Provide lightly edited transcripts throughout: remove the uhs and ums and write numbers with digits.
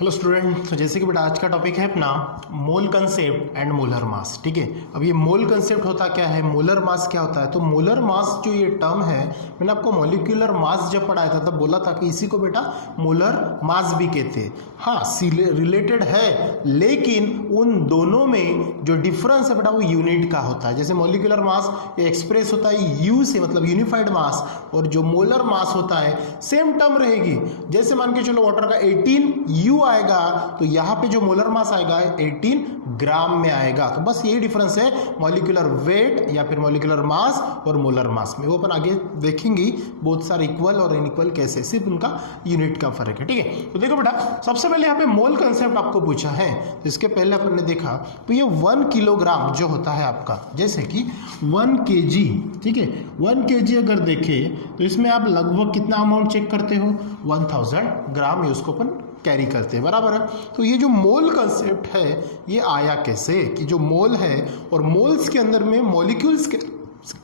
Hello student, तो जैसे कि बेटा आज का टॉपिक है अपना मोल कंसेप्ट एंड मोलर मास। ठीक है, अब ये मोल कंसेप्ट होता क्या है, मोलर मास क्या होता है। तो मोलर मास जो ये टर्म है, मैंने आपको मॉलिक्यूलर मास जब पढ़ाया था तब बोला था कि इसी को बेटा मोलर मास भी कहते हैं। हाँ, रिलेटेड है, लेकिन उन दोनों में जो डिफरेंस है बेटा वो यूनिट का होता है। जैसे मॉलिक्यूलर मास ये एक्सप्रेस होता है यू से, मतलब यूनिफाइड मास, और जो मोलर मास होता है सेम टर्म रहेगी। जैसे मान के चलो वाटर का 18 यू आएगा तो यहाँ पे जो मोलर मास आएगा 18 ग्राम में आएगा। तो बस यही डिफरेंस है मॉलिक्यूलर वेट या फिर मॉलिक्यूलर मास और मोलर मास में। वो अपन आगे देखेंगे बहुत सारे इक्वल और इनइक्वल कैसे, सिर्फ उनका यूनिट का फर्क है। ठीक है, तो देखो बेटा सबसे पहले यहाँ पे मोल कंसेप्ट आपको पूछा है, तो इसके पहले अपन ने देखा तो ये 1 किलोग्राम जो होता है आपका, जैसे कि 1 kg। ठीक है, 1 kg अगर देखे तो इसमें आप लगभग कितना अमाउंट चेक करते हो, 1000 ग्राम, ये उसको अपन कैरी करते हैं, बराबर है। तो ये जो मोल कंसेप्ट है ये आया कैसे, कि जो मोल है और मोल्स के अंदर में मॉलिक्यूल्स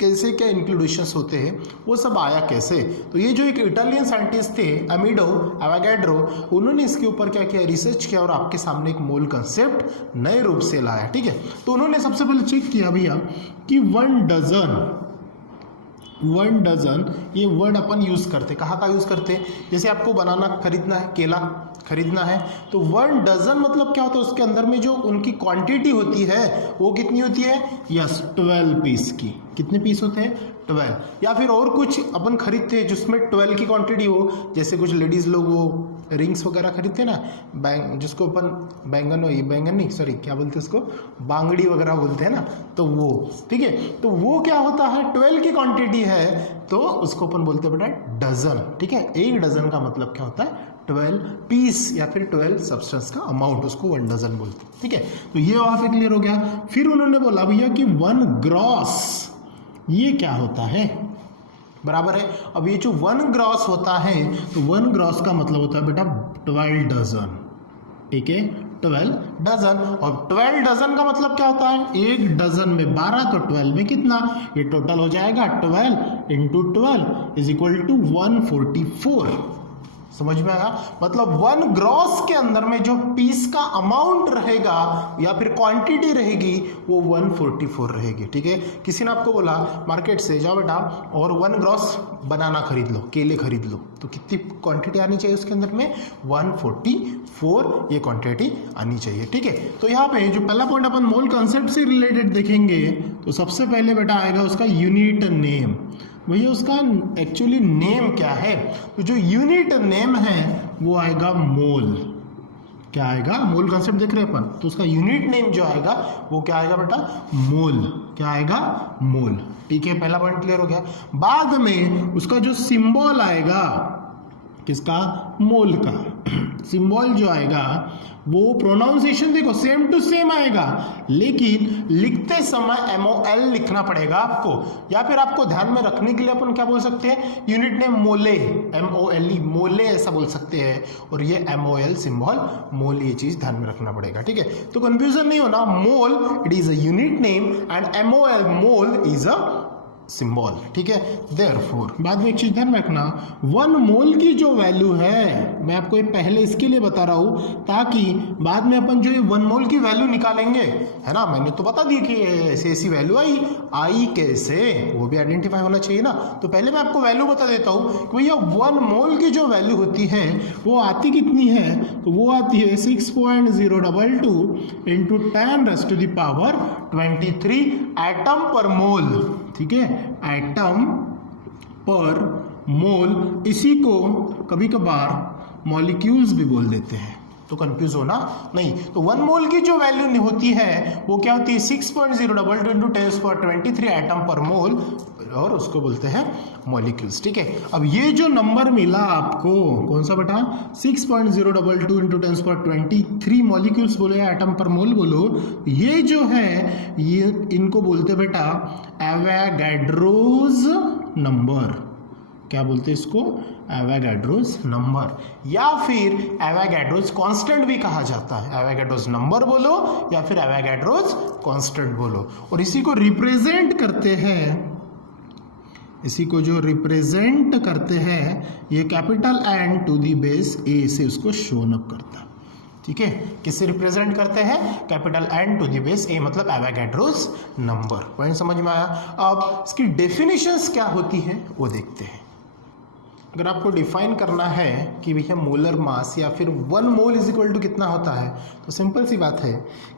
कैसे क्या इंक्लूडेशंस होते हैं वो सब आया कैसे। तो ये जो एक इटालियन साइंटिस्ट थे अमीडो एवोगाड्रो, उन्होंने इसके ऊपर क्या किया, रिसर्च किया और आपके सामने एक मोल कंसेप्ट नए रूप से लाया। ठीक है, तो उन्होंने सबसे पहले चेक किया भैया कि 1 डजन ये वर्ड अपन यूज़ करते, कहाँ का यूज़ करते, जैसे आपको बनाना खरीदना है, केला खरीदना है तो 1 डजन मतलब क्या होता है, उसके अंदर में जो उनकी क्वांटिटी होती है वो कितनी होती है, यस 12 पीस की। कितने पीस होते हैं, 12। या फिर और कुछ अपन खरीदते हैं जिसमें 12 की क्वांटिटी हो, जैसे कुछ लेडीज़ लोग वो रिंग्स वगैरह खरीदते हैं ना, जिसको अपन बैंगन नहीं सॉरी क्या बोलते हैं उसको, बांगड़ी वगैरह बोलते हैं ना, तो वो ठीक है। तो वो क्या होता है, 12 की क्वांटिटी है तो उसको अपन बोलते हैं बेटा डजन। ठीक है, एक डजन का मतलब क्या होता है, 12 पीस या फिर 12 सब्सटेंस का अमाउंट, उसको 1 डजन बोलते हैं। ठीक है, तो ये वहाँ पे क्लियर हो गया। फिर उन्होंने बोला भैया कि 1 ग्रॉस ये क्या होता है, बराबर है। अब ये जो 1 ग्रॉस होता है तो 1 ग्रॉस का मतलब होता है बेटा 12 डजन। ठीक है, 12 डजन, और 12 डजन का मतलब क्या होता है, एक डजन में 12 तो 12 में कितना, ये टोटल हो जाएगा 12 इंटू 12 इज इक्वल टू 144। समझ में आया, मतलब 1 ग्रॉस के अंदर में जो पीस का अमाउंट रहेगा या फिर क्वांटिटी रहेगी वो 144 रहेगी। ठीक है, किसी ने आपको बोला मार्केट से जाओ बेटा और 1 ग्रॉस बनाना खरीद लो, केले खरीद लो, तो कितनी क्वांटिटी आनी चाहिए उसके अंदर में, 144 ये क्वांटिटी आनी चाहिए। ठीक है, तो यहाँ पे जो पहला पॉइंट अपन मोल कंसेप्ट से रिलेटेड देखेंगे तो सबसे पहले बेटा आएगा उसका यूनिट नेम। भैया उसका एक्चुअली नेम क्या है, तो जो यूनिट नेम है वो आएगा मोल। क्या आएगा, मोल कंसेप्ट देख रहे हैं अपन, तो उसका यूनिट नेम जो आएगा वो क्या आएगा बेटा, मोल। क्या आएगा, मोल। ठीक है, पहला पॉइंट क्लियर हो गया। बाद में उसका जो सिंबल आएगा, किसका, मोल का सिंबल जो आएगा वो प्रोनाउंसिएशन देखो सेम टू सेम आएगा, लेकिन लिखते समय MOL लिखना पड़ेगा आपको, या फिर आपको ध्यान में रखने के लिए अपन क्या बोल सकते हैं, यूनिट नेम मोले, MOLE मोले ऐसा बोल सकते हैं, और ये MOL सिंबल मोल, ये चीज ध्यान में रखना पड़ेगा। ठीक है, तो कंफ्यूजन नहीं होना, mole it is a unit name and MOL mole is a symbol. ठीक है, देयरफॉर बाद में एक चीज ध्यान रखना, 1 मोल की जो वैल्यू है, मैं आपको ये पहले इसके लिए बता रहा हूं ताकि बाद में अपन जो ये 1 मोल की वैल्यू निकालेंगे, है ना, मैंने तो बता दी कि ऐसी ऐसी वैल्यू आई कैसे, वो भी आइडेंटिफाई होना चाहिए ना। तो पहले मैं आपको वैल्यू बता देता हूं कि भैया 1 मोल की जो वैल्यू होती है वो आती कितनी है, तो वो आती है 6.022 इंटू 10⁻23 एटम पर मोल। ठीक है, एटम पर मोल, इसी को कभी कभार मॉलिक्यूल्स भी बोल देते हैं, तो कंफ्यूज होना नहीं। तो 1 मोल की जो वैल्यू होती है वो क्या होती है, 6.022 इंटू 10⁻23 एटम पर मोल, और उसको बोलते हैं मॉलिक्यूल्स। ठीक है, अब ये जो नंबर मिला आपको, कौन सा बेटा, 6.022 इंटू 10⁻23 मॉलिक्यूल्स बोलो या एटम पर मोल बोलो, ये जो है ये इनको बोलते बेटा एवोगाड्रोस नंबर। क्या बोलते हैं इसको, एवोगाड्रोस नंबर, या फिर एवोगाड्रोस कांस्टेंट भी कहा जाता है। एवोगाड्रोस नंबर बोलो या फिर एवोगाड्रोस कांस्टेंट बोलो, और इसी को रिप्रेजेंट करते हैं, इसी को जो रिप्रेजेंट करते हैं ये capital N to the base A से उसको शोन अप करता है। ठीक है, किससे रिप्रेजेंट करते हैं? Capital N to the base A, मतलब एवोगैड्रोस नंबर। पॉइंट समझ में आया? अब इसकी डेफिनेशंस क्या होती है वो देखते हैं। अगर आपको डिफाइन करना है कि भैया मोलर मास या फिर 1 मोल इज इक्वल टू कितना होता है, तो सिंपल सी बात है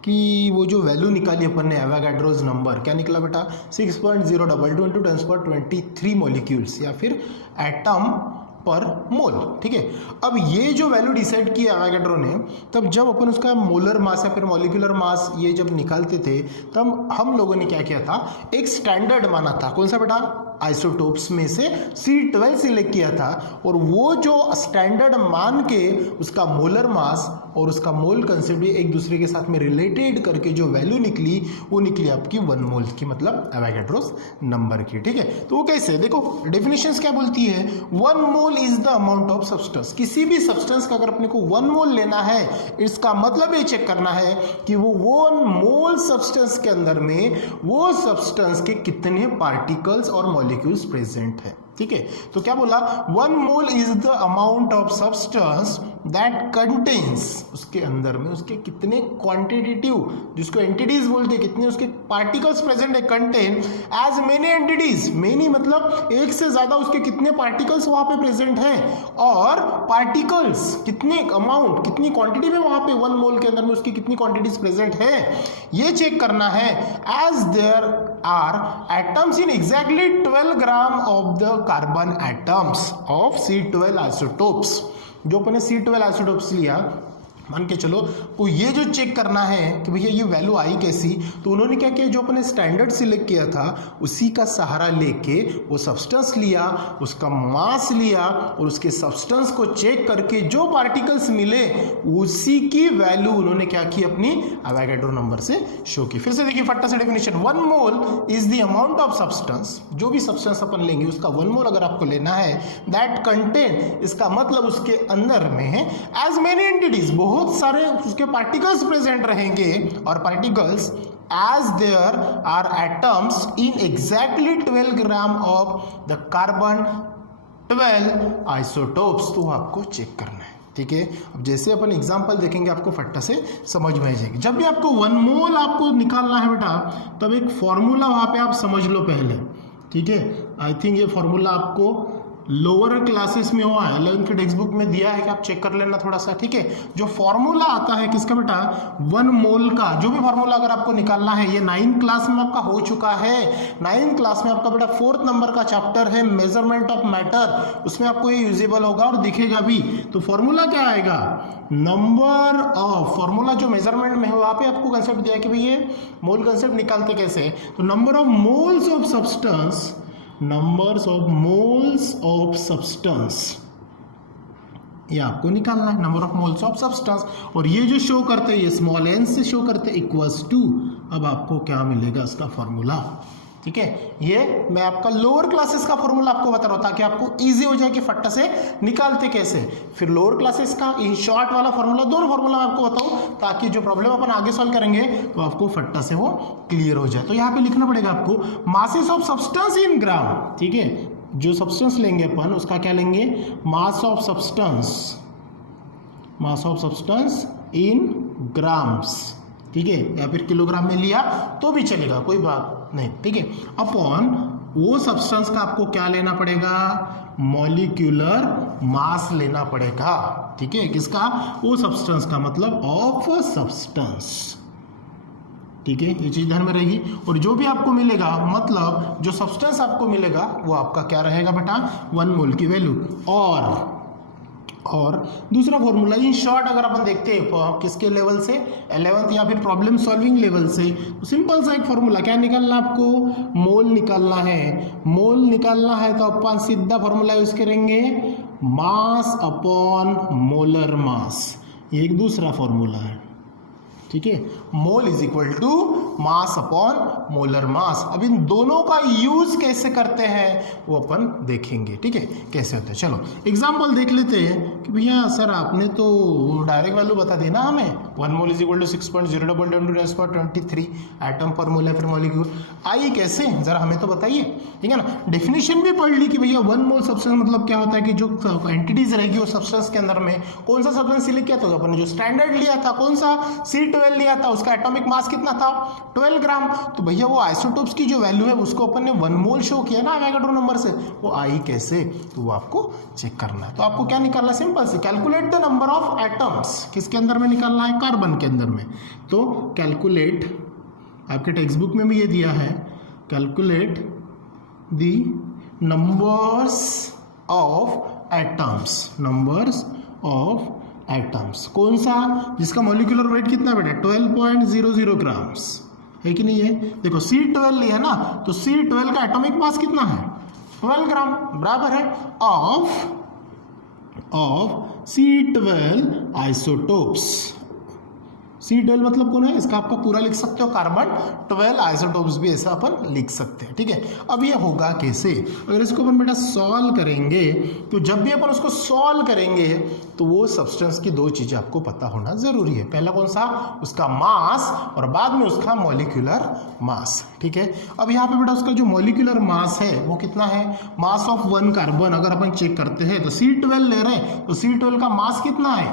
कि वो जो वैल्यू निकाली अपन ने एवोगैड्रोस नंबर, क्या निकला बेटा? 6.022 इंटू 10⁻23 मॉलिक्यूल्स या फिर एटम पर मोल। ठीक है, अब ये जो वैल्यू डिसाइड किया एवोगैड्रो ने, तब जब अपन उसका मोलर मास या फिर मॉलिक्यूलर मास ये जब निकालते थे, तब हम लोगों ने क्या किया था? एक स्टैंडर्ड माना था। कौन सा बेटा? आइसोटोप्स में से C12 सिलेक्ट किया था, और वो जो स्टैंडर्ड मान के उसका मोलर मास और उसका मोल कंसेप्ट भी एक दूसरे के साथ में रिलेटेड करके जो वैल्यू निकली, वो निकली आपकी 1 मोल की, मतलब एवोगैड्रोस नंबर की। ठीक है, तो वो कैसे? देखो डेफिनेशंस क्या बोलती है? 1 mole is the amount of substance. किसी भी सब्सटेंस का अगर अपने को 1 मोल लेना है, इसका मतलब ये चेक करना है कि वो 1 मोल सब्सटेंस के अंदर में वो सब्सटेंस के कितने पार्टिकल्स और मॉलिक्यूल्स प्रेजेंट है। ठीक है, तो क्या बोला? 1 mole is the amount of substance that contains, उसके अंदर में उसके कितने क्वांटिटेटिव, जिसको एंटिटीज बोलते हैं, कितने उसके पार्टिकल्स प्रेजेंट है, contain as many entities. Many मतलब एक से ज्यादा उसके कितने पार्टिकल्स वहां पे प्रेजेंट है, और पार्टिकल्स कितने अमाउंट, कितनी क्वांटिटी में वहां पे 1 मोल के अंदर में उसकी कितनी क्वांटिटीज प्रेजेंट है, ये चेक करना है। As there are atoms in exactly 12 gram of the carbon atoms of C12 isotopes. जो अपने C12 आइसोटोप्स लिया, मान के चलो, तो ये जो चेक करना है कि भैया ये वैल्यू आई कैसी, तो उन्होंने क्या किया? जो अपने स्टैंडर्ड सिलेक्ट किया था उसी का सहारा लेके वो सब्सटेंस लिया, उसका मास लिया, और उसके सब्सटेंस को चेक करके जो पार्टिकल्स मिले उसी की वैल्यू उन्होंने क्या की? अपनी एवोगैड्रो नंबर से शो की। फिर से देखिए फट्टा से definition. 1 mole is the amount of substance, जो भी सब्सटेंस अपन लेंगे उसका 1 मोल अगर आपको लेना है, दैट कंटेन, इसका मतलब उसके अंदर में है एज मेनी एंटिटीज, बहुत सारे उसके पार्टिकल्स प्रेजेंट रहेंगे, और particles as there are atoms in exactly 12 gram of the carbon 12 isotopes. तो आपको चेक करना है। ठीक है, अब जैसे अपन एग्जांपल देखेंगे आपको फट्टा से समझ में आ जाएगी। जब भी आपको 1 मोल आपको निकालना है बेटा, तब एक फॉर्मूला वहां पे आप समझ लो पहले। ठीक है, आई थिंक ये फॉर्मूला आपको लोअर क्लासेस में हुआ है, 11th की टेक्स्ट बुक में दिया है कि आप चेक कर लेना थोड़ा सा। ठीक है, जो फॉर्मूला आता है किसका बेटा? 1 मोल का। जो भी फॉर्मूला अगर आपको निकालना है, ये 9th क्लास में आपका हो चुका है। 9th क्लास में आपका बेटा 4th नंबर का चैप्टर है मेजरमेंट ऑफ मैटर, उसमें आपको ये यूजेबल होगा और दिखेगा भी। तो फॉर्मूला क्या आएगा? नंबर ऑफ, फॉर्मूला जो मेजरमेंट में है वहां पे आपको कंसेप्ट दिया कि भाई ये मोल कंसेप्ट निकालते कैसे, तो number of moles of substance, numbers of moles of substance, ये आपको निकालना है, number of moles of substance. और ये जो शो करते हैं, ये स्मॉल n से शो करते हैं, इक्वल्स टू, अब आपको क्या मिलेगा? इसका फॉर्मूला। ठीक है, ये मैं आपका लोअर क्लासेस का फॉर्मूला आपको बता रहा हूं ताकि आपको इजी हो जाए कि फट्टा से निकालते कैसे। फिर लोअर क्लासेस का इन शॉर्ट वाला फॉर्मूला, दोनों फॉर्मूला मैं आपको बताऊं ताकि जो प्रॉब्लम अपन आगे सॉल्व करेंगे तो आपको फट्टा से वो क्लियर हो जाए। तो यहाँ पे लिखना पड़ेगा आपको मासेस ऑफ सब्सटेंस इन ग्राम। ठीक है, जो सब्सटेंस लेंगे अपन उसका क्या लेंगे? मास of substance, mass of substance in grams. ठीक है, या फिर किलोग्राम में लिया तो भी चलेगा, कोई बात नहीं। ठीक है, अपॉन वो सब्सटेंस का आपको क्या लेना पड़ेगा? मॉलिक्यूलर मास लेना पड़ेगा। ठीक है, किसका? वो सब्सटेंस का, मतलब ऑफ सब्सटेंस। ठीक है, ये चीज ध्यान में रहेगी। और जो भी आपको मिलेगा, मतलब जो सब्सटेंस आपको मिलेगा वो आपका क्या रहेगा बेटा? 1 मोल की वैल्यू। और दूसरा फॉर्मूला इन शॉर्ट अगर अपन देखते हैं किसके लेवल से, 11th या फिर प्रॉब्लम सॉल्विंग लेवल से, तो सिंपल सा एक फॉर्मूला, क्या निकालना आपको? मोल निकालना है। मोल निकालना है तो अपन सीधा फॉर्मूला यूज करेंगे, मास अपॉन मोलर मास। ये एक दूसरा फॉर्मूला है। ठीक है, mole is equal to mass upon molar mass. अब इन दोनों का यूज कैसे करते हैं वो अपन देखेंगे, ठीक है, कैसे होता है। चलो एग्जांपल देख लेते हैं कि भैया सर आपने तो डायरेक्ट वैल्यू बता दी ना हमें, 1 mole is equal to 6.022 atom per mole है, फिर मॉलिक्यूल। आई कैसे, जरा हमें तो बताइए, ठीक है ना। डेफिनेशन भी पढ़ ली कि भैया 1 मोल सब्सटेंस मतलब क्या होता है कि जो एंटिटीज रहेगी वो सब्सटेंस के अंदर में कौन सा सब्सटेंस सिलेक्ट किया था, तो अपन ने जो स्टैंडर्ड लिया था कौन सा C12 लिया था, उसका एटॉमिक मास कितना था 12 ग्राम। तो भैया वो आइसोटोप्स की जो वैल्यू है उसको अपन ने 1 मोल शो किया ना एवोगाड्रो नंबर से, वो आई कैसे, तो वो आपको चेक करना है। तो आपको क्या निकालना है, सिंपल से calculate the number of atoms, किसके अंदर में निकालना है, कार्बन के अंदर में। तो कैलकुलेट, आपके टेक्स्ट बुक में भी ये दिया है, calculate the numbers of atoms, numbers of atoms, कौन सा, जिसका मॉलिक्यूलर वेट कितना बेटा 12.00 ग्राम्स है कि नहीं है। देखो C12 लिया ना, तो C12 का एटॉमिक मास कितना है 12 ग्राम, बराबर है ऑफ C12 आइसोटोप्स। C12 मतलब कौन है, इसका आपका पूरा लिख सकते हो कार्बन, 12 आइसोटोप्स भी ऐसा अपन लिख सकते हैं, ठीक है। अब ये होगा कैसे, अगर इसको अपन बेटा सॉल्व करेंगे, तो जब भी अपन उसको सॉल्व करेंगे तो वो सब्सटेंस की दो चीजें आपको पता होना जरूरी है। पहला कौन सा, उसका मास, और बाद में उसका मॉलिक्यूलर मास, ठीक है। अब यहाँ पे बेटा उसका जो मॉलिक्यूलर मास है वो कितना है, मास ऑफ 1 कार्बन अगर अपन चेक करते हैं तो C12 ले रहे हैं, तो C12 का मास कितना है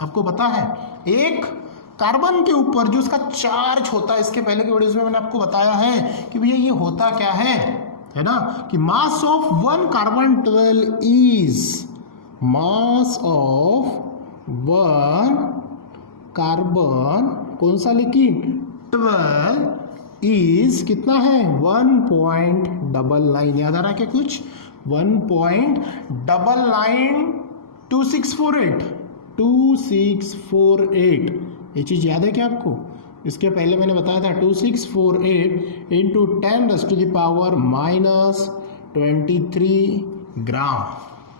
आपको पता है, एक कार्बन के ऊपर जो उसका चार्ज होता है, इसके पहले के वीडियोस में मैंने आपको बताया है कि भैया ये होता क्या है ना, कि मास of 1 carbon 12 is, mass of 1 carbon कौन सा लिखिए 12 इज कितना है 1.99, याद आ रहा है क्या कुछ, 1.992648 ये चीज़ याद है क्या आपको, इसके पहले मैंने बताया था 2648 इंटू 10⁻⁻23 ग्राम,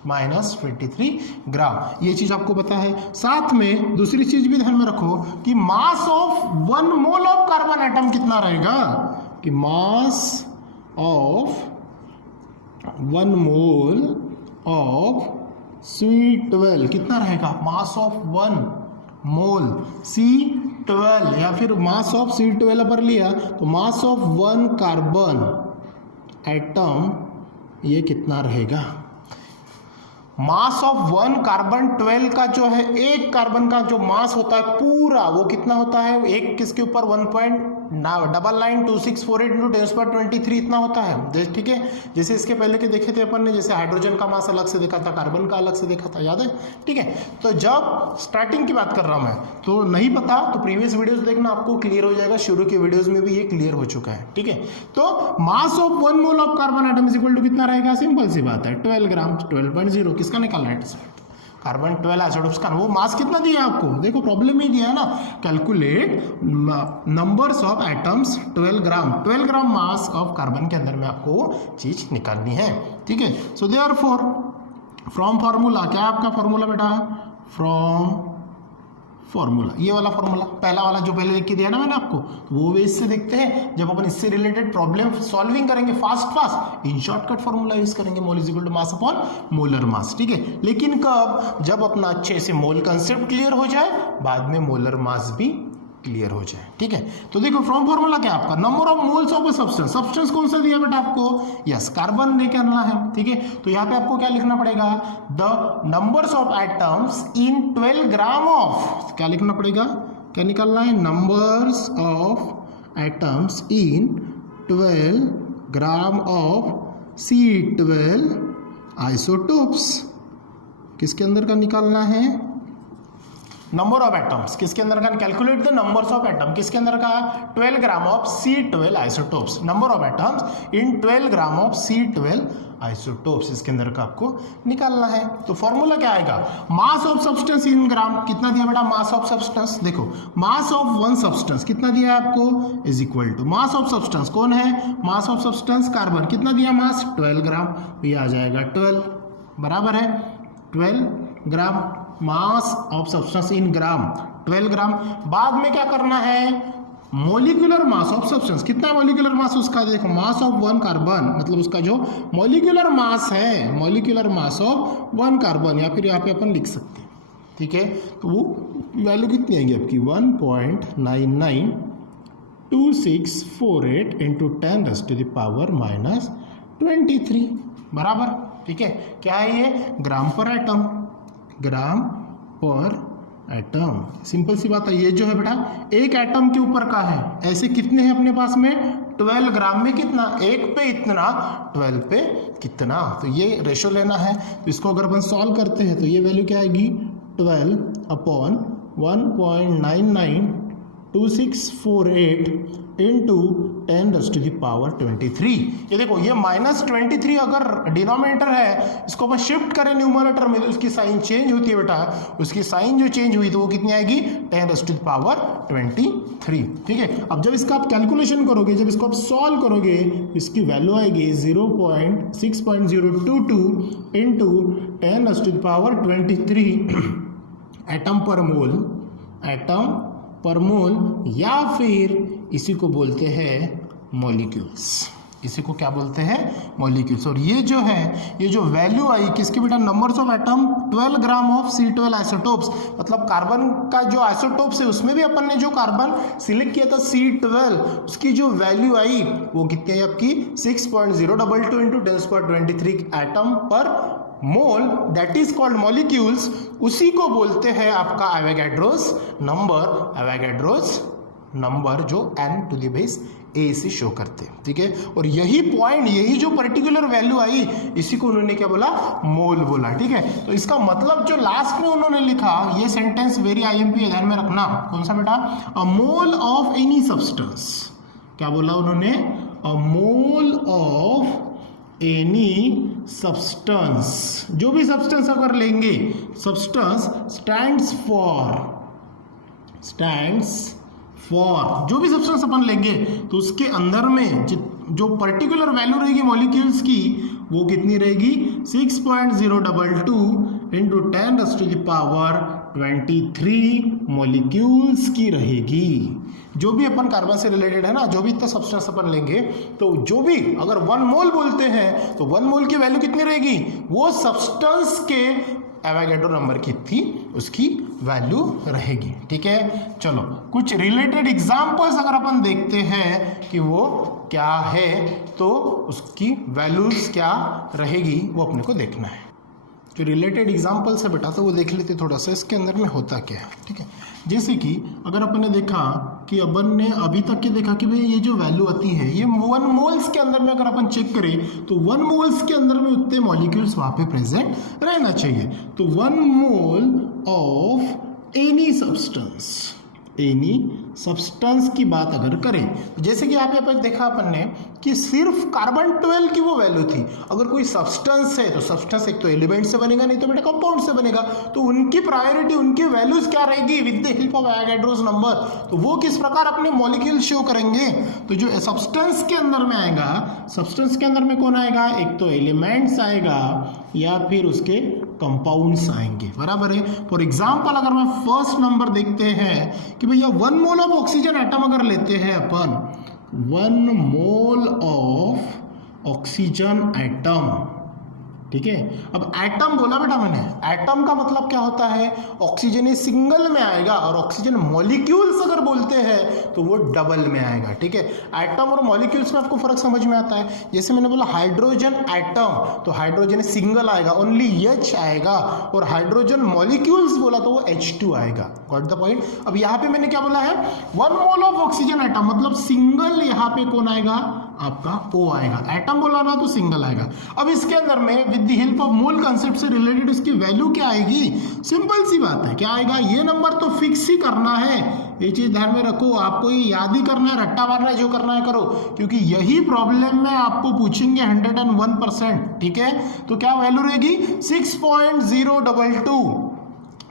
-23 ग्राम, ये चीज आपको पता है। साथ में दूसरी चीज भी ध्यान में रखो कि मास of 1 mole of carbon atom कितना रहेगा, कि मास ऑफ 1 मोल ऑफ C12 कितना रहेगा, मास ऑफ 1 मोल C12, या फिर मास ऑफ C12 पर लिया तो मास ऑफ 1 कार्बन एटम ये कितना रहेगा, मास ऑफ 1 कार्बन 12 का जो है, एक कार्बन का जो मास होता है पूरा वो कितना होता है, एक किसके ऊपर 1.992648 इंटू 10⁻23 इतना होता है, ठीक है। जैसे इसके पहले के देखे थे अपन ने, जैसे हाइड्रोजन का मास अलग से देखा था, कार्बन का अलग से देखा था, याद है, ठीक है। तो जब स्टार्टिंग की बात कर रहा हूं मैं, तो नहीं पता तो प्रीवियस वीडियोस देखना, आपको क्लियर हो जाएगा, शुरू के वीडियोस में भी ये क्लियर हो चुका है, ठीक है। तो mass of 1 mole of carbon atom is equal to कितना रहेगा, सिंपल सी बात है 12 ग्राम, 12.0 किसका निकालना है, कार्बन 12 आइसोटोप्स का, वो मास कितना दिया है आपको, देखो प्रॉब्लम ही दिया है ना, calculate numbers of atoms 12 gram, 12 gram mass of carbon के अंदर में आपको चीज निकालनी है, ठीक है। सो देयरफॉर फ्रॉम फार्मूला, क्या है आपका फार्मूला बेटा, फ्रॉम फॉर्मूला, ये वाला फॉर्मूला पहला वाला जो पहले लिख के दिया ना मैंने आपको, वो वे इससे देखते हैं जब अपन इससे रिलेटेड प्रॉब्लम सॉल्विंग करेंगे fast in shortcut formula use करेंगे, mole is equal to mass upon molar mass, ठीक है। लेकिन कब, जब अपना अच्छे से मोल कंसेप्ट क्लियर हो जाए, बाद में मोलर मास भी क्लियर हो जाए, ठीक है। तो देखो फ्रॉम फॉर्मूला क्या आपका, number of moles of a substance, substance कौन सा दिया बेटा आपको, यस कार्बन लेके आना है, ठीक है। तो यहाँ पे आपको क्या लिखना पड़ेगा, the numbers of atoms in 12 gram of, क्या लिखना पड़ेगा, क्या निकालना है, numbers of atoms in 12 gram of C12 isotopes, किसके अंदर का निकालना है, नंबर ऑफ एटम्स, किसके अंदर का, calculate the numbers of atom, किसके अंदर का 12 gram of C12 isotopes, number of atoms in 12 gram of C12 isotopes, इसके अंदर का आपको निकालना है। तो फॉर्मूला क्या आएगा, मास ऑफ सब्सटेंस इन ग्राम, कितना दिया बेटा मास ऑफ सब्सटेंस, देखो मास ऑफ 1 सब्सटेंस कितना दिया है आपको, is equal to mass of substance कौन है, मास ऑफ सब्सटेंस कार्बन, कितना दिया मास 12 ग्राम, ये आ जाएगा 12, बराबर है 12 ग्राम, मास ऑफ सब्सटेंस इन ग्राम 12 ग्राम। बाद में क्या करना है, मोलिकुलर मास ऑफ सब्सटेंस, कितना मोलिकुलर मास उसका, देखो मास ऑफ 1 कार्बन, मतलब उसका जो मोलिकुलर मास है, मोलिकुलर मास ऑफ 1 कार्बन, या फिर यहाँ पे अपन लिख सकते हैं, ठीक है। तो वो वैल्यू कितनी आएगी आपकी 1.992648 इंटू 10⁻⁻23 बराबर, ठीक है। क्या है ये, ग्राम पर एटम, ग्राम पर एटम। सिंपल सी बात है, ये जो है बेटा एक एटम के ऊपर का है, ऐसे कितने हैं अपने पास में 12 ग्राम में कितना, एक पे इतना, 12 पे कितना, तो ये रेशो लेना है। तो इसको अगर अपन सॉल्व करते हैं तो ये वैल्यू क्या आएगी 12/1.992648 इंटू 10⁻23। ये देखो ये -23 अगर डिनोमिनेटर है, इसको अपन शिफ्ट करें न्यूमरेटर में तो उसकी साइन चेंज होती है बेटा, उसकी साइन जो चेंज हुई तो वो कितनी आएगी 10⁻23, ठीक है। अब जब इसका आप कैलकुलेशन करोगे, जब इसको आप सॉल्व करोगे, इसकी वैल्यू आएगी 0.6022 इंटू 10⁻23 एटम पर मोल, एटम पर मोल, या फिर इसी को बोलते हैं मॉलिक्यूल्स, इसी को क्या बोलते हैं मॉलिक्यूल्स। और ये जो है, ये जो वैल्यू आई किसकी बेटा, numbers of atom 12 gram of C12 isotopes, मतलब कार्बन का जो आइसोटोप्स है उसमें भी अपन ने जो कार्बन सिलेक्ट किया था C12, उसकी जो वैल्यू आई वो कितनी है आपकी 6.022 into 10⁻23 atom per mole, that is called molecules. उसी को बोलते हैं आपका एवोगाड्रोस नंबर, एवोगाड्रोस नंबर जो n⁻A से शो करते हैं, ठीक है। और यही पॉइंट, यही जो पर्टिकुलर वैल्यू आई, इसी को उन्होंने क्या बोला, मोल बोला, ठीक है। तो इसका मतलब जो लास्ट में उन्होंने लिखा, ये सेंटेंस वेरी IMP है, ध्यान में रखना, कौन सा बेटा, अ मोल ऑफ एनी सब्सटेंस, क्या बोला उन्होंने, अ मोल ऑफ एनी सब्सटेंस, जो भी सब्सटेंस अगर लेंगे, सब्सटेंस स्टैंड्स फॉर जो भी सब्सटेंस अपन लेंगे तो उसके अंदर में जो पर्टिकुलर वैल्यू रहेगी मॉलिक्यूल्स की, वो कितनी रहेगी 6.022 इंटू 10⁻23 मॉलिक्यूल्स की रहेगी। जो भी अपन कार्बन से रिलेटेड है ना, जो भी इतना सब्सटेंस अपन लेंगे, तो जो भी अगर 1 मोल बोलते हैं तो 1 मोल की वैल्यू कितनी रहेगी, वो सब्सटेंस के एवोगाड्रो नंबर की थी, उसकी वैल्यू रहेगी, ठीक है। चलो कुछ रिलेटेड एग्जांपल्स अगर अपन देखते हैं कि वो क्या है, तो उसकी वैल्यूज क्या रहेगी वो अपने को देखना है। जो रिलेटेड एग्जांपल्स है बेटा, तो वो देख लेते थोड़ा सा इसके अंदर में होता क्या है, ठीक है। जैसे कि अगर अपन ने देखा कि अपन ने अभी तक के देखा कि भाई ये जो वैल्यू आती है, ये 1 मोल्स के अंदर में अगर अपन चेक करें तो 1 मोल्स के अंदर में उतने मॉलिक्यूल्स वहाँ पे प्रेजेंट रहना चाहिए। तो 1 मोल ऑफ एनी सब्सटेंस की बात अगर करें, जैसे कि यहाँ पे देखा अपन ने कि सिर्फ कार्बन 12 की वो वैल्यू थी। अगर कोई सब्सटेंस है तो सब्सटेंस एक तो एलिमेंट से बनेगा, नहीं तो बेटा कंपाउंड से बनेगा, तो उनकी प्रायोरिटी, उनकी वैल्यूज क्या रहेगी with the help of Avogadro's number. तो वो किस प्रकार अपने मॉलिक्यूल शो करेंगे, तो जो सब्सटेंस के अंदर में आएगा, सब्सटेंस के अंदर में कौन आएगा, एक तो एलिमेंट्स आएगा या फिर उसके कंपाउंड्स आएंगे, बराबर है। फॉर एग्जाम्पल अगर मैं फर्स्ट नंबर देखते हैं कि भैया 1 मोल ऑफ ऑक्सीजन एटम अगर लेते हैं अपन, 1 मोल ऑफ ऑक्सीजन एटम, ठीक है। अब एटम बोला बेटा मैंने, एटम का मतलब क्या होता है, ऑक्सीजन सिंगल में आएगा, और ऑक्सीजन मॉलिक्यूल्स अगर बोलते हैं तो वो डबल में आएगा, ठीक है। एटम और मॉलिक्यूल्स में आपको फर्क समझ में आता है। जैसे मैंने बोला हाइड्रोजन एटम, तो हाइड्रोजन सिंगल आएगा, ओनली H आएगा, और हाइड्रोजन मॉलिक्यूल्स बोला तो वो H2 आएगा। Got the point. अब यहाँ पे मैंने क्या बोला है, 1 मोल ऑफ ऑक्सीजन एटम मतलब सिंगल, यहाँ पे कौन आएगा, आपका O आएगा। एटम बोला ना तो सिंगल आएगा। अब इसके अंदर में with the help of mole concept से रिलेटेड इसकी वैल्यू क्या आएगी, सिंपल सी बात है, क्या आएगा, ये नंबर तो फिक्स ही करना है, ये चीज ध्यान में रखो, आपको ये याद ही करना है, रट्टा मारना है, जो करना है करो, क्योंकि यही प्रॉब्लम में आपको पूछेंगे 101%, ठीक है। तो क्या वैल्यू रहेगी 6.022,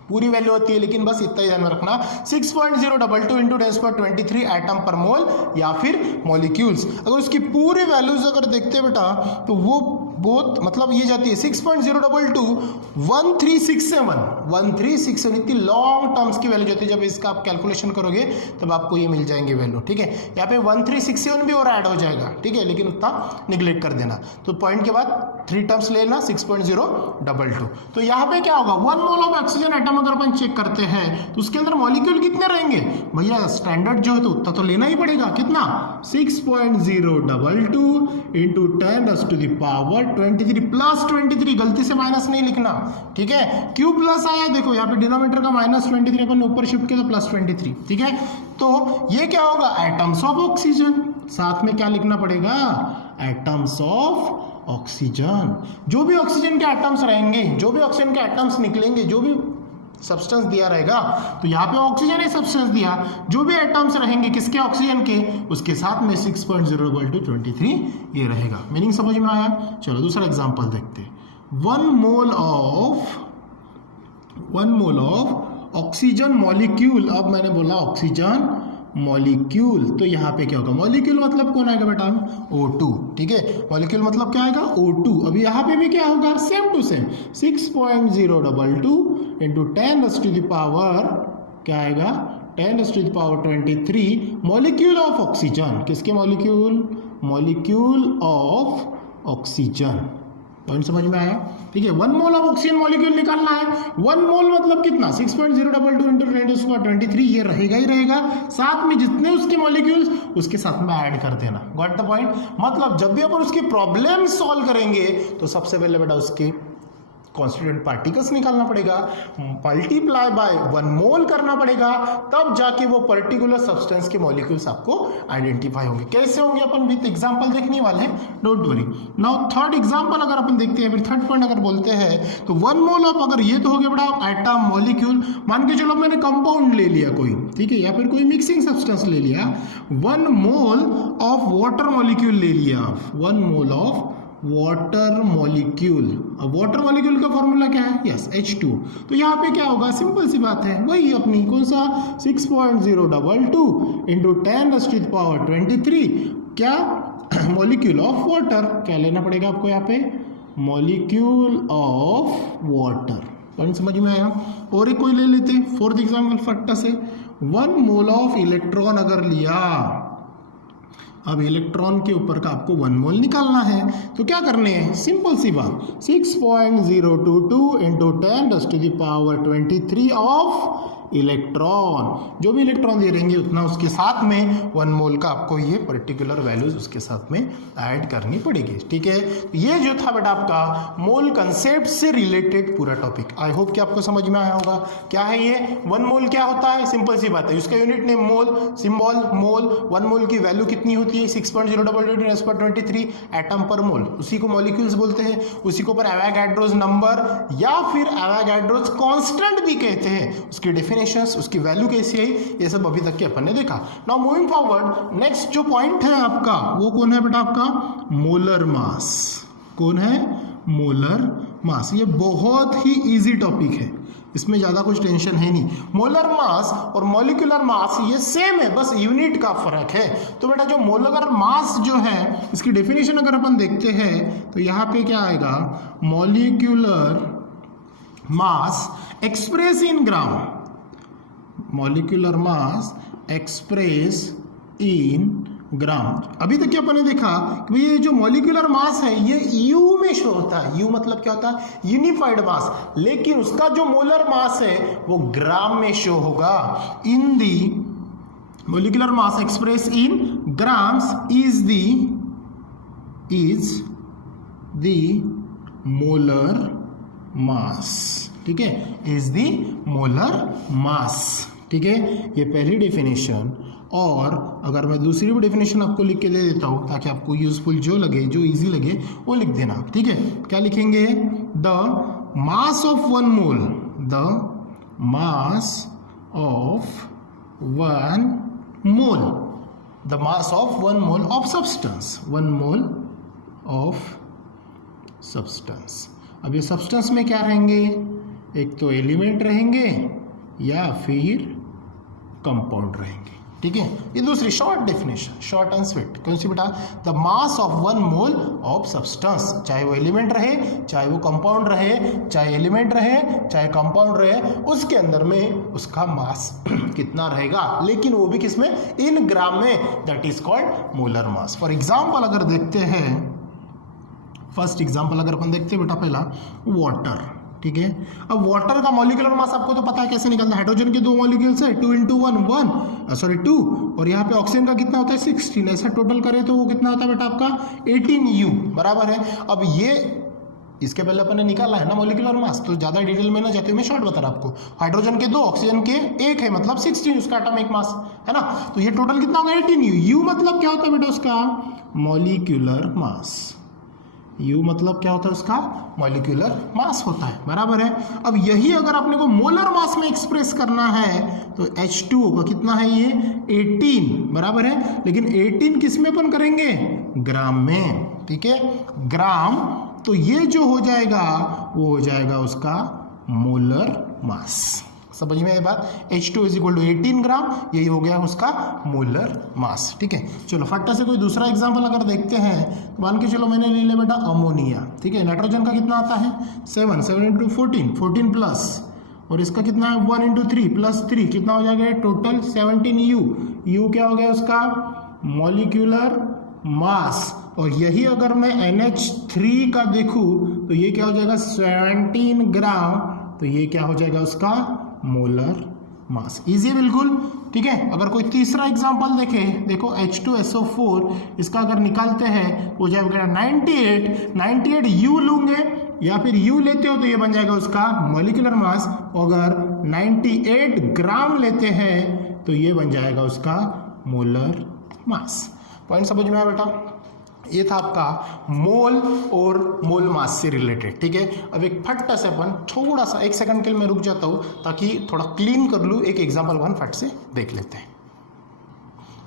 पूरी वैल्यू होती है, लेकिन बस इतना ही ध्यान में रखना, 6.022 इंटू 10⁻23 एटम पर मोल या फिर मॉलिक्यूल्स। अगर उसकी पूरी वैल्यूज अगर देखते बेटा, तो वो बोथ मतलब ये जाती है 6.022 1367 इतनी लॉन्ग टर्म्स की वैल्यू जाती है। जब इसका आप कैलकुलेशन करोगे तब आपको ये मिल जाएंगे वैल्यू, ठीक है। यहाँ पे 1367 भी और ऐड हो जाएगा, ठीक है, लेकिन उतना निगलेक्ट कर देना। तो पॉइंट के बाद 3 टर्म्स लेना 6.022। तो यहाँ पे क्या होगा, 1 मोल ऑफ ऑक्सीजन एटम अगर अपन चेक करते हैं तो उसके अंदर मॉलिक्यूल कितने रहेंगे भैया, स्टैंडर्ड जो है तो उतना तो लेना ही पड़ेगा, कितना 6.022 इंटू 10⁻23 प्लस 23, गलती से माइनस नहीं लिखना, ठीक है। क्यों प्लस आया, देखो यहाँ पे डिनोमिनेटर का -23 अपन ऊपर शिफ्ट किया तो +23, ठीक है। तो ये क्या होगा, एटम्स ऑफ ऑक्सीजन, साथ में क्या लिखना पड़ेगा, एटम्स ऑफ ऑक्सीजन। जो भी ऑक्सीजन के एटम्स रहेंगे, जो भी ऑक्सीजन के एटम्स निकलेंगे, जो भी सब्सटेंस दिया रहेगा, तो यहाँ पे ऑक्सीजन है सब्सटेंस दिया, जो भी एटम्स रहेंगे किसके, ऑक्सीजन के, उसके साथ में 6.02223 ये रहेगा। मीनिंग समझ में आया। चलो दूसरा एग्जांपल देखते हैं। 1 मोल ऑफ ऑक्सीजन मॉलिक्यूल। अब मैंने बोला ऑक्सीजन मॉलिक्यूल, तो यहाँ पे क्या होगा, मॉलिक्यूल मतलब कौन आएगा बेटा, O2, ठीक है। मॉलिक्यूल मतलब क्या आएगा, O2। अब यहाँ पे भी क्या होगा, सेम टू सेम 6.022 इंटू 10⁻, क्या आएगा 10⁻23 मॉलिक्यूल ऑफ ऑक्सीजन। किसके molecule, molecule of oxygen. Point समझ में आया, ठीक है। 1 मोल ऑफ ऑक्सीजन मॉलिक्यूल निकालना है। 1 मोल मतलब कितना, 6.022 इंटू 10⁻23 ये रहेगा ही रहेगा, साथ में जितने उसके मॉलिक्यूल्स उसके साथ में ऐड कर देना। Got the point. मतलब जब भी अपन उसकी प्रॉब्लम सॉल्व करेंगे तो सबसे पहले बेटा उसके कॉन्स्टिट्यूएंट पार्टिकल्स निकालना पड़ेगा, मल्टीप्लाई बाय 1 मोल करना पड़ेगा, तब जाके वो पर्टिकुलर सब्सटेंस के मॉलिक्यूल्स आपको आइडेंटिफाई होंगे। कैसे होंगे अपन विद एग्जांपल देखने वाले हैं, don't worry. Now third example अगर अपन देखते हैं, फिर थर्ड पॉइंट अगर बोलते हैं तो 1 मोल ऑफ, अगर ये तो हो गया बेटा एटम मॉलिक्यूल, मान के चलो मैंने कंपाउंड ले लिया कोई, ठीक है, या फिर कोई मिक्सिंग सब्सटेंस ले लिया, 1 मोल ऑफ वाटर मॉलिक्यूल ले लिया, 1 मोल ऑफ वाटर मॉलिक्यूल। अब वाटर मॉलिक्यूल का फॉर्मूला क्या है, यस H2। तो यहाँ पे क्या होगा, सिंपल सी बात है, वही अपनी कौन सा 6.022 इंटू 10⁻23 क्या, मॉलिक्यूल ऑफ वाटर। क्या लेना पड़ेगा आपको यहाँ पे, मॉलिक्यूल ऑफ वाटर। पॉइंट समझ में आया। और एक कोई ले लेते हैं, फोर्थ एग्जाम्पल फट्टा से, 1 मोल ऑफ इलेक्ट्रॉन अगर लिया। अब इलेक्ट्रॉन के ऊपर का आपको 1 मोल निकालना है, तो क्या करने हैं, सिंपल सी बात, 6.022 इंटू 10⁻23 ऑफ इलेक्ट्रॉन। जो भी इलेक्ट्रॉन दे रहेंगे उतना उसके साथ में 1 मोल का आपको ये पर्टिकुलर वैल्यूज उसके साथ में ऐड करनी पड़ेगी, ठीक है। ये जो था बेटा आपका मोल कंसेप्ट से रिलेटेड पूरा टॉपिक, आई होप कि आपको समझ में आया होगा। क्या है ये 1 मोल, क्या होता है, सिंपल सी बात है, उसका यूनिट नेम मोल, सिंबल मोल। 1 मोल की वैल्यू कितनी होती है, 6.022 एटम पर मोल, उसी को मॉलिक्यूल्स बोलते हैं, उसी को पर एवोगाड्रोस नंबर या फिर एवोगाड्रोस कांस्टेंट भी कहते हैं। उसकी डेफिनेशंस, उसकी वैल्यू कैसी है, ये सब अभी तक के अपन ने देखा। नाउ मूविंग फॉरवर्ड, नेक्स्ट जो पॉइंट है आपका वो कौन है बेटा, आपका मोलर मास। कौन है, मोलर मास। ये बहुत ही इजी टॉपिक है, इसमें ज़्यादा कुछ टेंशन है नहीं। मोलर मास और मॉलिक्यूलर मास ये सेम है, बस यूनिट का फर्क है। तो बेटा जो मोलर मास जो है, इसकी डेफिनेशन अगर अपन देखते हैं तो यहाँ पे क्या आएगा, molecular mass express in gram, molecular mass express in gram. अभी तक क्या अपन ने देखा कि ये जो मॉलिक्यूलर मास है ये यू में शो होता है, यू मतलब क्या होता है, यूनिफाइड मास, लेकिन उसका जो मोलर मास है वो ग्राम में शो होगा। In the molecular mass express in grams is the molar mass, ठीक है, इज द मोलर मास, ठीक है। ये पहली डेफिनेशन। और अगर मैं दूसरी भी डेफिनेशन आपको लिख के दे देता हूँ ताकि आपको यूजफुल जो लगे, जो इजी लगे वो लिख देना, ठीक है। क्या लिखेंगे, the mass of 1 mole, the mass of 1 mole, the mass of 1 mole of substance, 1 mole of substance. अब ये सब्सटेंस में क्या रहेंगे, एक तो एलिमेंट रहेंगे या फिर कंपाउंड रहेंगे, ठीक है। ये दूसरी short definition, short and sweet, कौन सी बेटा? The mass of 1 mole of substance, चाहे वो एलिमेंट रहे, चाहे वो कंपाउंड रहे, चाहे एलिमेंट रहे, चाहे कंपाउंड रहे, उसके अंदर में उसका मास कितना रहेगा, लेकिन वो भी किसमें? इन ग्राम में, that is called molar mass. For example अगर देखते हैं, फर्स्ट एग्जाम्पल अगर अपन देखते हैं बेटा, पहला वाटर, ठीक है। अब वाटर का मॉलिक्यूलर मास आपको तो पता है कैसे निकलता है, हाइड्रोजन के 2 मॉलिक्यूल्स है, 2 × 1 2, और यहाँ पे ऑक्सीजन का कितना होता है 16, ऐसा टोटल करें तो वो कितना होता है बेटा आपका 18U, बराबर है। अब ये इसके पहले अपन ने निकाला है ना मॉलिक्यूलर मास, तो ज़्यादा डिटेल में ना जाते हुए मैं शॉर्ट बता रहा आपको। हाइड्रोजन के 2, ऑक्सीजन के 1 है, मतलब 16 उसका एटॉमिक मास है ना। तो ये टोटल कितना होगा 18U। U मतलब क्या होता है बेटा उसका? Molecular mass. U मतलब क्या होता है उसका? मॉलिक्यूलर मास होता है, बराबर है। अब यही अगर अपने को मोलर मास में एक्सप्रेस करना है तो H2O का कितना है ये 18, बराबर है। लेकिन 18 किस में अपन करेंगे? ग्राम में, ठीक है, ग्राम। तो ये जो हो जाएगा वो हो जाएगा उसका मोलर मास। समझ में आई बात? H2 = 18 ग्राम, यही हो गया उसका मोलर मास, ठीक है। चलो फटाफट से कोई दूसरा एग्जांपल अगर देखते हैं तो मान के चलो मैंने ले लिया बेटा अमोनिया, ठीक है। नाइट्रोजन का कितना आता है 7 × 14 प्लस, और इसका कितना है 1 × 3 + 3, कितना हो जाएगा टोटल 17U। U क्या हो गया उसका? Molecular mass. और यही अगर मैं NH3 का देखूं तो ये क्या हो जाएगा 17 ग्राम, तो ये क्या हो जाएगा उसका मोलर मास। इजी बिल्कुल, ठीक है। अगर कोई तीसरा एग्जांपल देखें, देखो H2SO4, इसका अगर निकालते हैं हो जाएगा 98 U लूंगे या फिर U लेते हो तो ये बन जाएगा उसका मॉलिक्यूलर मास। अगर 98 ग्राम लेते हैं तो ये बन जाएगा उसका मोलर मास। पॉइंट समझ में आया बेटा? ये था आपका मोल और मोल मास से रिलेटेड, ठीक है। अब एक फट से अपन थोड़ा सा 1 सेकंड के लिए मैं रुक जाता हूँ ताकि थोड़ा क्लीन कर लूँ। एक एग्जांपल अपन फट से देख लेते हैं,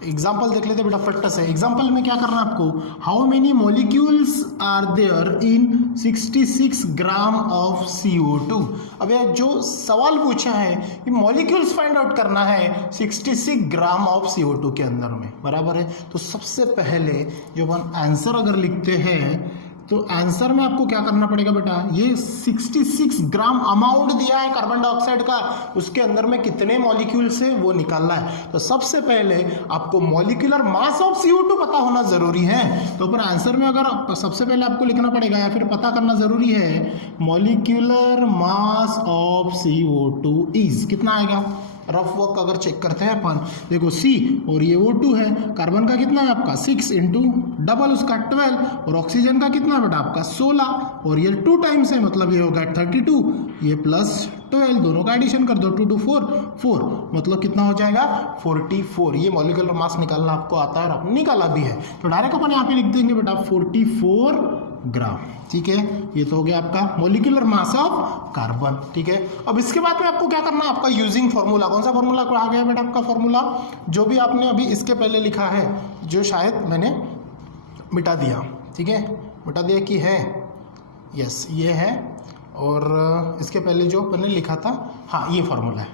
एग्जाम्पल देख लेते बेटा फट से। एग्जाम्पल में क्या करना है आपको? How many molecules are there in 66 gram of CO2। अब यह जो सवाल पूछा है कि मॉलिक्यूल्स फाइंड आउट करना है 66 ग्राम ऑफ CO2 के अंदर में, बराबर है। तो सबसे पहले जो अपन आंसर अगर लिखते हैं तो आंसर में आपको क्या करना पड़ेगा बेटा? ये 66 ग्राम अमाउंट दिया है कार्बन डाइऑक्साइड का, उसके अंदर में कितने मॉलिक्यूल्स है वो निकालना है। तो सबसे पहले आपको मॉलिक्यूलर मास ऑफ CO2 पता होना जरूरी है। तो पर आंसर में अगर सबसे पहले आपको लिखना पड़ेगा या फिर पता करना जरूरी है molecular mass of CO2 is, कितना आएगा? रफ वर्क अगर चेक करते हैं अपन, देखो C और ये O2 है, कार्बन का कितना है आपका 6 × डबल उसका 12, और ऑक्सीजन का कितना बेटा आपका 16, और ये 2 टाइम्स है मतलब ये होगा 32, ये +12, दोनों का एडिशन कर दो 2 × 4 मतलब कितना हो जाएगा 44। ये मॉलिक्यूलर मास निकालना आपको आता है और आपने निकाला भी है, तो डायरेक्ट अपन यहाँ पे लिख देंगे बेटा 44 ग्राम, ठीक है। ये तो हो गया आपका मॉलिक्यूलर मास ऑफ कार्बन, ठीक है। अब इसके बाद में आपको क्या करना है? आपका यूजिंग फॉर्मूला, कौन सा फॉर्मूला आ गया बेटा आपका फॉर्मूला? जो भी आपने अभी इसके पहले लिखा है, जो शायद मैंने मिटा दिया, ठीक है, मिटा दिया कि है, यस ये है, और इसके पहले जो मैंने लिखा था, हाँ ये फॉर्मूला है,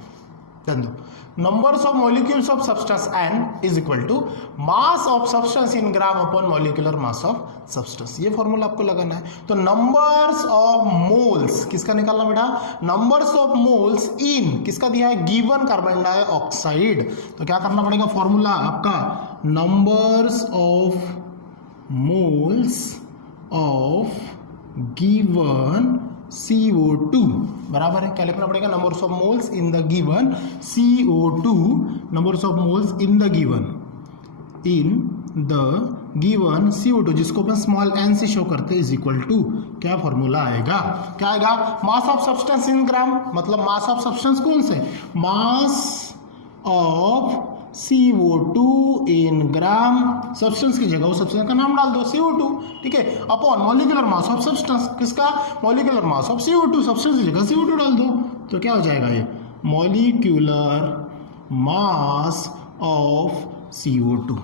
डन दो। Numbers of molecules of substance N is equal to mass of substance in gram upon molecular mass of substance. ये फॉर्मूला आपको लगाना है। तो नंबर्स ऑफ मोल्स किसका निकालना बेटा? नंबर्स ऑफ मोल्स इन किसका दिया है? Given carbon dioxide. तो क्या करना पड़ेगा? फॉर्मूला आपका numbers of moles of given CO2, बराबर है, क्या लिखना पड़ेगा? Numbers of moles in the given CO2, numbers of moles in the given CO2, जिसको अपन स्मॉल n से शो करते हैं, इज इक्वल टू क्या फॉर्मूला आएगा? क्या आएगा? मास ऑफ सब्सटेंस इन ग्राम, मतलब मास ऑफ सब्सटेंस कौन से? मास of CO2 in gram, substance की जगह वो सब्सटेंस का नाम डाल दो CO2, ठीक है, upon molecular mass of substance, किसका? Molecular mass of CO2, substance की जगह CO2 डाल दो, तो क्या हो जाएगा? ये मॉलिक्यूलर मास ऑफ CO2।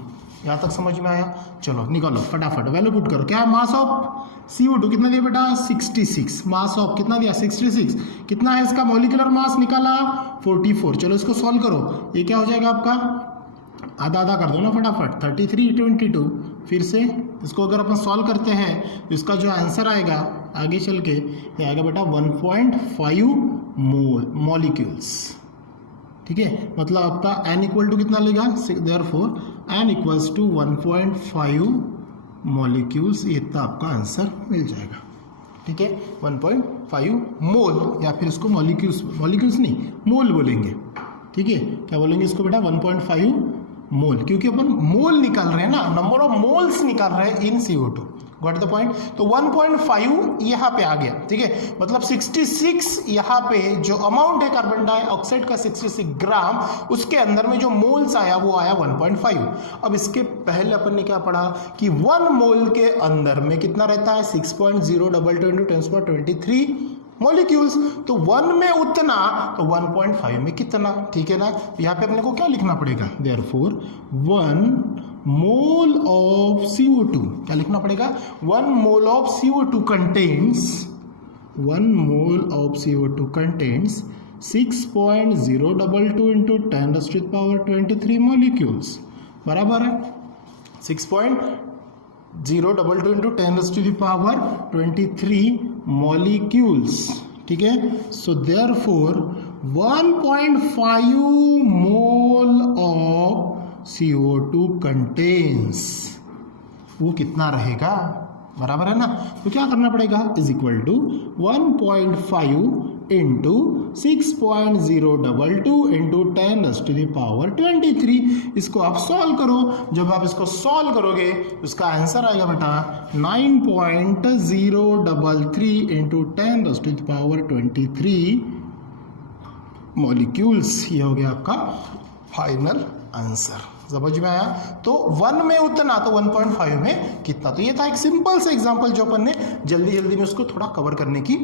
यहाँ तक समझ में आया? चलो निकालो फटाफट, वैल्यू पुट करो। क्या है? मास ऑफ CO2 कितना दिया बेटा? 66। मास ऑफ कितना दिया? 66। कितना है इसका मॉलिक्यूलर मास निकाला? 44। चलो इसको सॉल्व करो, ये क्या हो जाएगा आपका आधा आधा कर दो ना फटाफट, 33 22। फिर से इसको अगर अपन सॉल्व करते हैं तो इसका जो आंसर आएगा आगे चल के ये आएगा बेटा 1.5 मॉलिक्यूल्स। ठीक है, मतलब आपका n इक्वल टू कितना लेगा, therefore n equals to 1.5 molecules, ये इतना आपका आंसर मिल जाएगा। ठीक है, 1.5 मोल, या फिर इसको मॉलिक्यूल्स नहीं मोल बोलेंगे। ठीक है, क्या बोलेंगे इसको बेटा, 1.5 मोल, क्योंकि अपन मोल निकाल रहे हैं ना, नंबर ऑफ मोल्स निकाल रहे हैं इन CO2। Got the point. तो 1.5 यहाँ पे आ गया। ठीक है, मतलब 66 यहाँ पे जो अमाउंट है कार्बन डाइऑक्साइड का 66 ग्राम, उसके अंदर में जो मोल्स आया वो आया 1.5। अब इसके पहले अपन ने क्या पढ़ा कि 1 मोल के अंदर में कितना रहता है, 6.022 × 10⁻23 मॉलिक्यूल्स। तो 1 में उतना, तो 1.5 में कितना। ठीक है ना, यहाँ पे अपने को क्या लिखना पड़ेगा, देयरफॉर 1 मोल ऑफ CO2, क्या लिखना पड़ेगा, 1 mole of CO2 contains 6.022 × 10⁻23 molecules, बराबर है 6.022 × 10⁻23 मॉलिक्यूल्स। ठीक है, so therefore 1.5 mole of CO2 contains, वो कितना रहेगा, बराबर है ना। तो क्या करना पड़ेगा, is equal to 1.5 into 6.022 into 10⁻23। इसको आप सॉल्व करो। जब आप इसको सॉल्व करोगे उसका आंसर आएगा बेटा 9.033 इंटू 10⁻23 मॉलिक्यूल्स। ये हो गया आपका फाइनल आंसर। समझ में आया। तो 1 में उतना, तो 1.5 में कितना। तो ये था एक सिंपल सा एग्जांपल जो अपन ने जल्दी जल्दी में उसको थोड़ा कवर करने की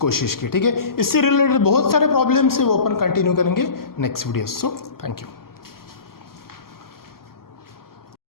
कोशिश की। ठीक है, इससे रिलेटेड बहुत सारे प्रॉब्लम्स है, वो अपन कंटिन्यू करेंगे next video. So thank you.